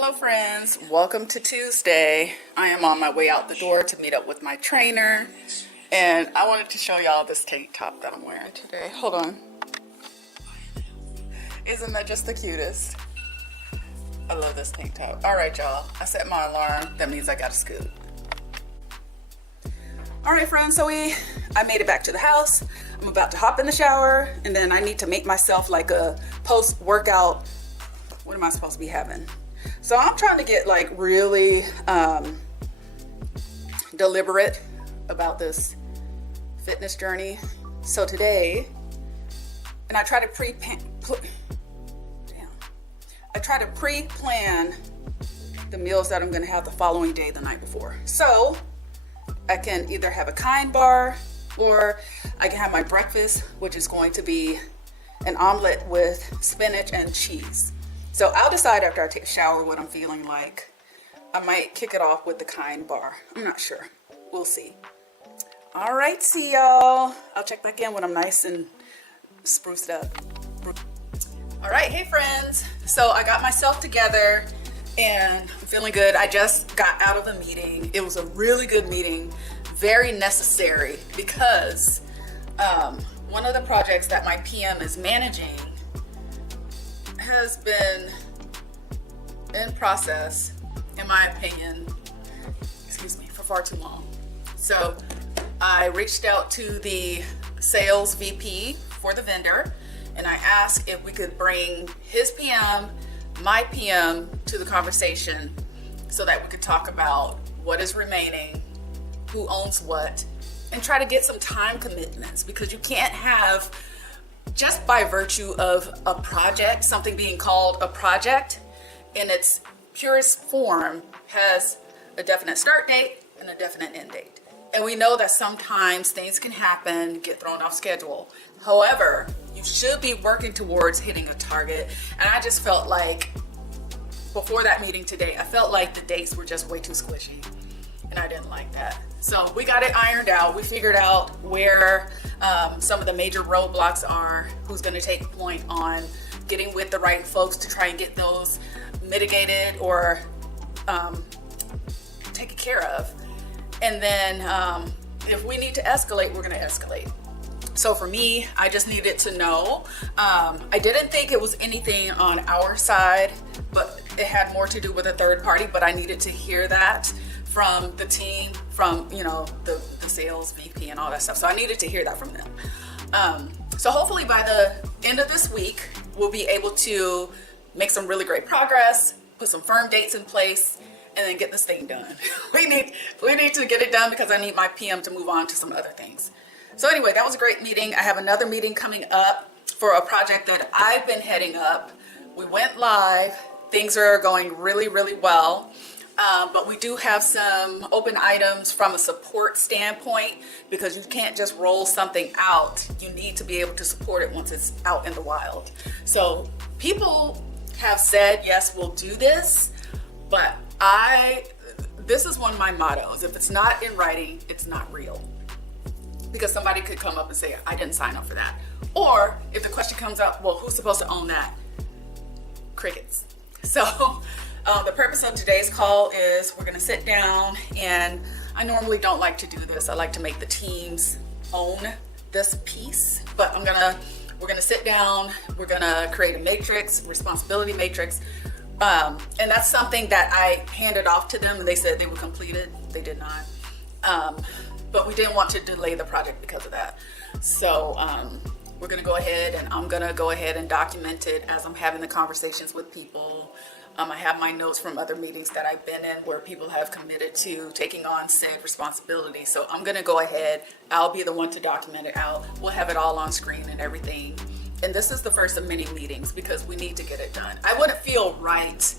Hello friends, welcome to Tuesday. I am on my way out the door to meet up with my trainer, and I wanted to show y'all this tank top that I'm wearing today. Hold on. Isn't that just the cutest? I love this tank top. All right, y'all, I set my alarm. That means I gotta scoot. All right, friends, so I made it back to the house. I'm about to hop in the shower, and then I need to make myself like a post-workout. What am I supposed to be having? So I'm trying to get like really deliberate about this fitness journey. So today, and I try to pre-plan the meals that I'm going to have the following day, the night before. So I can either have a kind bar, or I can have my breakfast, which is going to be an omelet with spinach and cheese. So I'll decide after I take a shower what I'm feeling like. I might kick it off with the kind bar. I'm not sure. We'll see. All right, see y'all. I'll check back in when I'm nice and spruced up. All right, hey friends. So I got myself together and I'm feeling good. I just got out of a meeting. It was a really good meeting, very necessary, because one of the projects that my PM is managing has been in process, in my opinion, for far too long. So I reached out to the sales VP for the vendor, and I asked if we could bring his PM, my PM to the conversation so that we could talk about what is remaining, who owns what, and try to get some time commitments, because you can't have, just by virtue of a project, something being called a project in its purest form has a definite start date and a definite end date. And we know that sometimes things can happen, get thrown off schedule. However, you should be working towards hitting a target. And I just felt like, before that meeting today, I felt like the dates were just way too squishy. And I didn't like that. So we got it ironed out. We figured out where some of the major roadblocks are, who's going to take point on getting with the right folks to try and get those mitigated or taken care of. And then if we need to escalate, we're going to escalate. So for me, I just needed to know. I didn't think it was anything on our side, but it had more to do with a third party, but I needed to hear that from the team, from the sales VP and all that stuff. So I needed to hear that from them. So hopefully by the end of this week, we'll be able to make some really great progress, put some firm dates in place, and then get this thing done. We need to get it done because I need my PM to move on to some other things. So anyway, that was a great meeting. I have another meeting coming up for a project that I've been heading up. We went live. Things are going really, really well. But we do have some open items from a support standpoint, because you can't just roll something out. You need to be able to support it once it's out in the wild. So people have said, yes, we'll do this, but this is one of my mottos. If it's not in writing, it's not real. Because somebody could come up and say, I didn't sign up for that. Or if the question comes up, well, who's supposed to own that? Crickets. So the purpose of today's call is we're gonna sit down, and I normally don't like to do this. I like to make the teams own this piece, but we're gonna sit down, we're gonna create a matrix, responsibility matrix. And that's something that I handed off to them, and they said they would complete it. They did not. But we didn't want to delay the project because of that. So we're gonna go ahead, and I'm gonna go ahead and document it as I'm having the conversations with people. I have my notes from other meetings that I've been in where people have committed to taking on said responsibility. So I'm gonna go ahead, I'll be the one to document it out. We'll have it all on screen and everything. And this is the first of many meetings because we need to get it done. I wouldn't feel right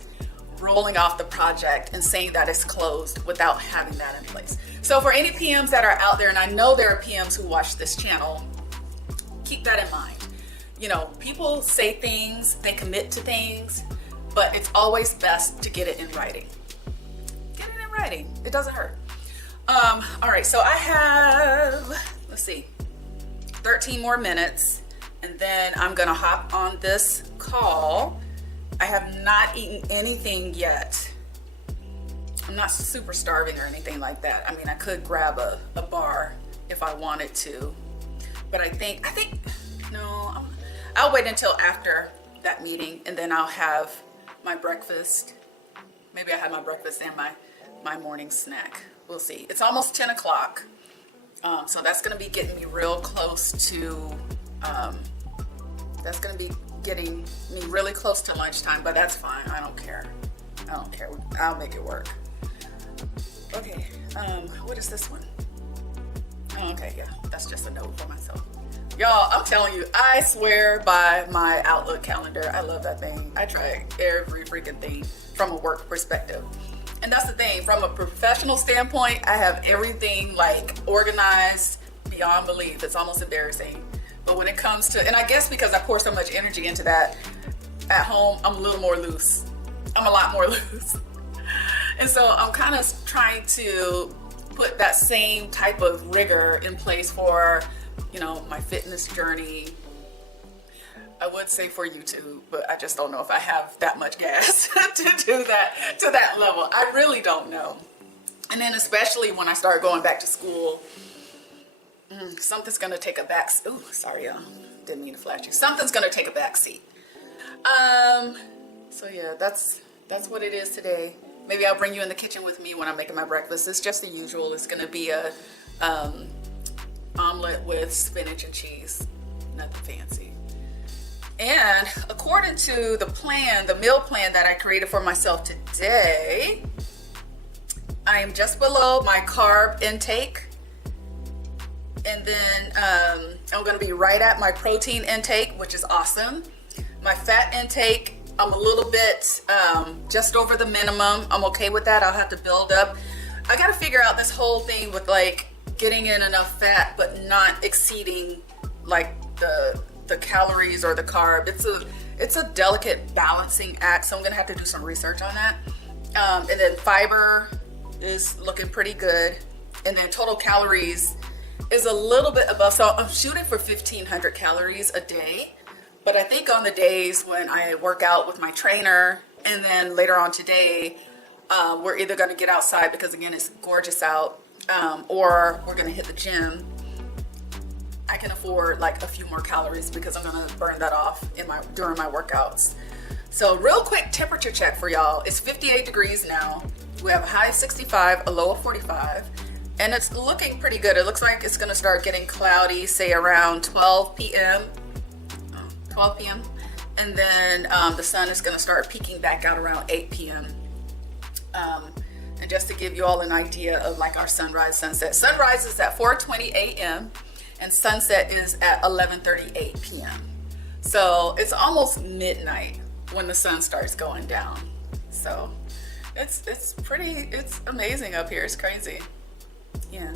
rolling off the project and saying that it's closed without having that in place. So for any PMs that are out there, and I know there are PMs who watch this channel, keep that in mind. People say things, they commit to things, but it's always best to get it in writing. Get it in writing. It doesn't hurt. All right, so I have, let's see, 13 more minutes, and then I'm gonna hop on this call I have not eaten anything yet. I'm not super starving or anything like that. I mean, I could grab a bar if I wanted to, but I think no, I'll wait until after that meeting, and then I'll have my breakfast. Maybe I have my breakfast and my morning snack. We'll see. It's almost 10 o'clock. So that's going to be getting me real close to, that's going to be getting me really close to lunchtime, but that's fine. I don't care. I'll make it work. Okay. What is this one? Oh, okay. Yeah. That's just a note for myself. Y'all, I'm telling you, I swear by my Outlook calendar. I love that thing. I try every freaking thing from a work perspective. And that's the thing, from a professional standpoint, I have everything like organized beyond belief. It's almost embarrassing. But when it comes to, and I guess because I pour so much energy into that, at home, I'm a little more loose. I'm a lot more loose. And so I'm kind of trying to put that same type of rigor in place for, you know, my fitness journey. I would say for YouTube, but I just don't know if I have that much gas to do that to that level. I really don't know. And then especially when I start going back to school, something's gonna take a back. Ooh, sorry, y'all. Didn't mean to flash you. Something's gonna take a back seat. So yeah, that's what it is today. Maybe I'll bring you in the kitchen with me when I'm making my breakfast. It's just the usual. It's gonna be a omelet with spinach and cheese. Nothing fancy. And according to the plan, the meal plan that I created for myself today, I am just below my carb intake. And then I'm gonna be right at my protein intake, which is awesome. My fat intake, I'm a little bit just over the minimum. I'm okay with that. I'll have to build up. I gotta figure out this whole thing with like getting in enough fat, but not exceeding like the calories or the carb. It's a delicate balancing act, so I'm gonna have to do some research on that. And then fiber is looking pretty good, and then total calories is a little bit above. So I'm shooting for 1,500 calories a day, but I think on the days when I work out with my trainer, and then later on today, we're either gonna get outside because again it's gorgeous out, or we're gonna hit the gym. I can afford like a few more calories because I'm gonna burn that off during my workouts. So real quick temperature check for y'all. It's 58 degrees now. We have a high of 65, a low of 45, and it's looking pretty good. It looks like it's gonna start getting cloudy, say around 12 p.m. And then the sun is gonna start peeking back out around 8 p.m. And just to give you all an idea of like our sunrise, sunset. Sunrise is at 4:20 a.m. and sunset is at 11:38 p.m. So it's almost midnight when the sun starts going down. So it's amazing up here. It's crazy. Yeah.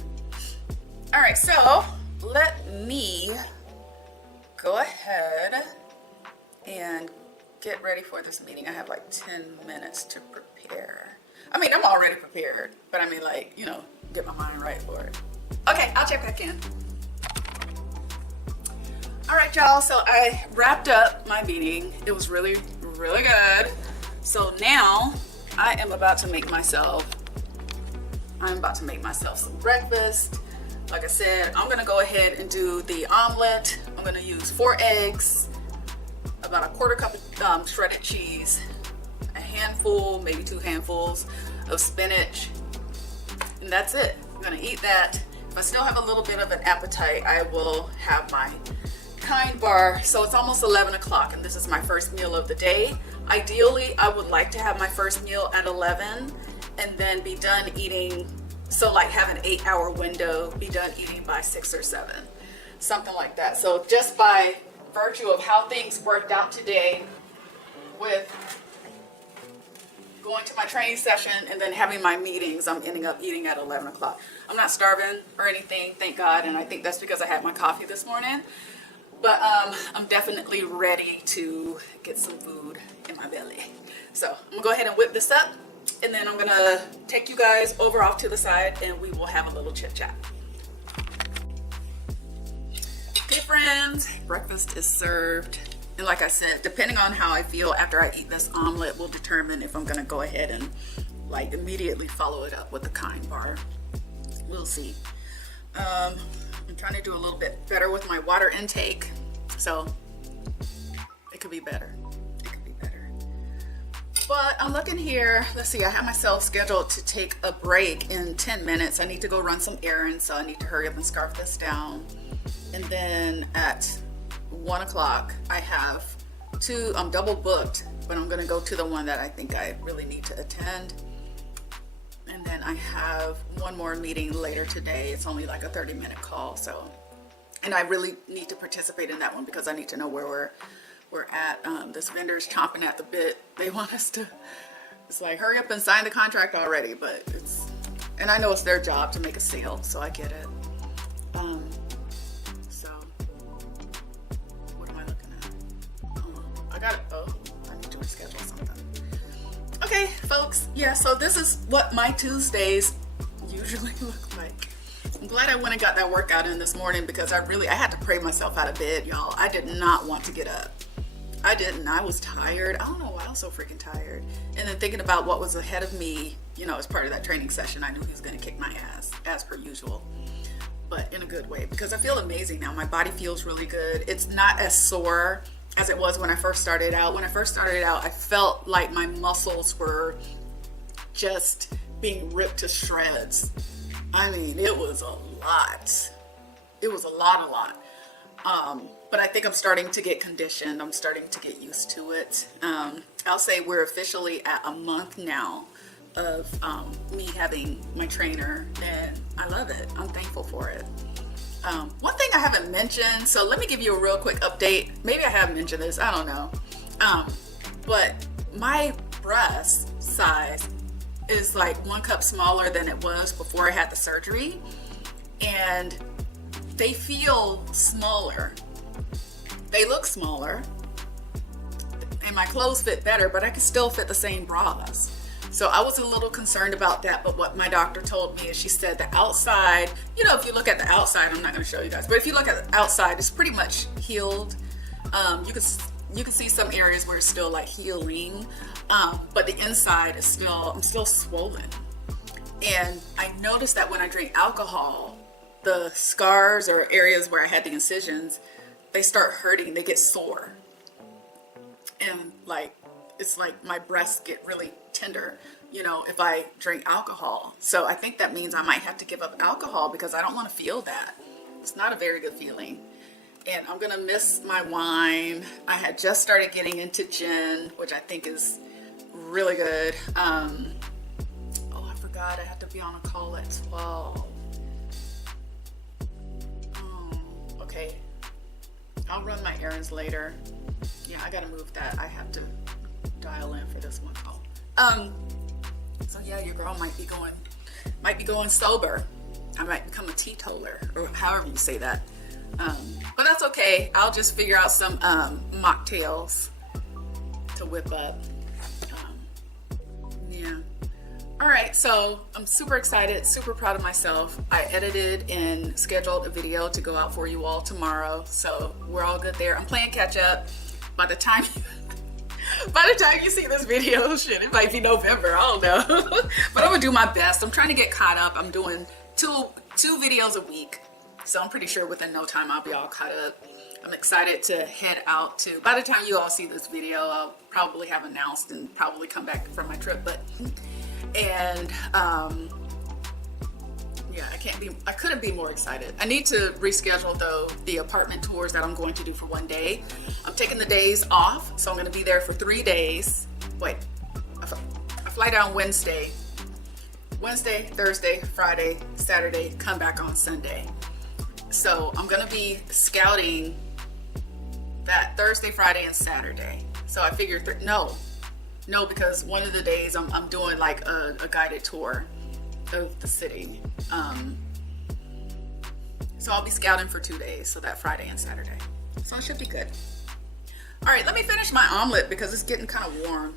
All right, so let me go ahead and get ready for this meeting. I have like 10 minutes to prepare. I mean, I'm already prepared, but I mean like, you know, get my mind right for it. Okay, I'll check back in. All right, y'all, so I wrapped up my meeting. It was really, really good. So now I am about to make myself some breakfast. Like I said, I'm gonna go ahead and do the omelet. I'm gonna use 4 eggs, about a quarter cup of shredded cheese, a handful, maybe 2 handfuls of spinach, and that's it. I'm gonna eat that. If I still have a little bit of an appetite, I will have my Kind bar. So it's almost 11 o'clock and this is my first meal of the day. Ideally, I would like to have my first meal at 11 and then be done eating. So like have an 8-hour window, be done eating by 6 or 7, something like that. So just by virtue of how things worked out today with going to my training session and then having my meetings, I'm ending up eating at 11 o'clock. I'm not starving or anything, thank God. And I think that's because I had my coffee this morning. But I'm definitely ready to get some food in my belly. So I'm gonna go ahead and whip this up, and then I'm gonna take you guys over off to the side and we will have a little chit chat. Okay friends, breakfast is served. And like I said, depending on how I feel after I eat this omelet will determine if I'm gonna go ahead and like immediately follow it up with the Kind bar. We'll see. I'm trying to do a little bit better with my water intake, so it could be better. It could be better. But I'm looking here. Let's see, I have myself scheduled to take a break in 10 minutes. I need to go run some errands, so I need to hurry up and scarf this down. And then at 1 o'clock, I have I'm double booked, but I'm gonna go to the one that I think I really need to attend. And then I have one more meeting later today. It's only like a 30-minute call, so, and I really need to participate in that one because I need to know where we're at. This vendor's chomping at the bit. They want us to, it's like, hurry up and sign the contract already, but and I know it's their job to make a sale, so I get it. So, what am I looking at? I got it. Oh, I need to reschedule something. Okay, folks, yeah, so this is what my Tuesdays usually look like. I'm glad I went and got that workout in this morning because I had to pray myself out of bed, y'all. I did not want to get up. I didn't. I was tired. I don't know why I was so freaking tired. And then thinking about what was ahead of me, as part of that training session, I knew he was going to kick my ass, as per usual. But in a good way, because I feel amazing now. My body feels really good. It's not as sore as it was when I first started out. When I first started out, I felt like my muscles were just being ripped to shreds. I mean, it was a lot. It was a lot. But I think I'm starting to get conditioned. I'm starting to get used to it. I'll say we're officially at a month now of me having my trainer, and I love it. I'm thankful for it. One thing I haven't mentioned, so let me give you a real quick update. Maybe I have mentioned this, I don't know. But my breast size is like 1 cup smaller than it was before I had the surgery. And they feel smaller. They look smaller. And my clothes fit better, but I can still fit the same bras. So I was a little concerned about that, but what my doctor told me is she said the outside, if you look at the outside, I'm not going to show you guys, but if you look at the outside, it's pretty much healed. You can see some areas where it's still like healing, but the inside is I'm still swollen. And I noticed that when I drink alcohol, the scars or areas where I had the incisions, they start hurting, they get sore. And it's like my breasts get really tender, if I drink alcohol. So I think that means I might have to give up alcohol because I don't want to feel that. It's not a very good feeling. And I'm gonna miss my wine. I had just started getting into gin, which I think is really good. Oh, I forgot I had to be on a call at 12. Okay. I'll run my errands later. Yeah, I gotta move that. I have to dial in for this one call. So yeah, your girl might be going sober. I might become a teetotaler, or however you say that. But that's okay. I'll just figure out some mocktails to whip up. Yeah. All right, so I'm super excited, super proud of myself. I edited and scheduled a video to go out for you all tomorrow, so we're all good there. I'm playing catch up. By the time you see this video, shit, it might be November, I don't know. But I'm gonna do my best. I'm trying to get caught up. I'm doing two videos a week, so I'm pretty sure within no time I'll be all caught up. I'm excited to head out to, by the time you all see this video, I'll probably have announced and probably come back from my trip, yeah, I couldn't be more excited. I need to reschedule though the apartment tours that I'm going to do for one day. I'm taking the days off, so I'm going to be there for 3 days. Wait, I fly down Wednesday, Thursday, Friday, Saturday, come back on Sunday. So I'm going to be scouting that Thursday, Friday, and Saturday. So I figured, no, because one of the days I'm doing like a guided tour of the city. So I'll be scouting for 2 days, so that Friday and Saturday. So it should be good. All right, let me finish my omelet because it's getting kind of warm.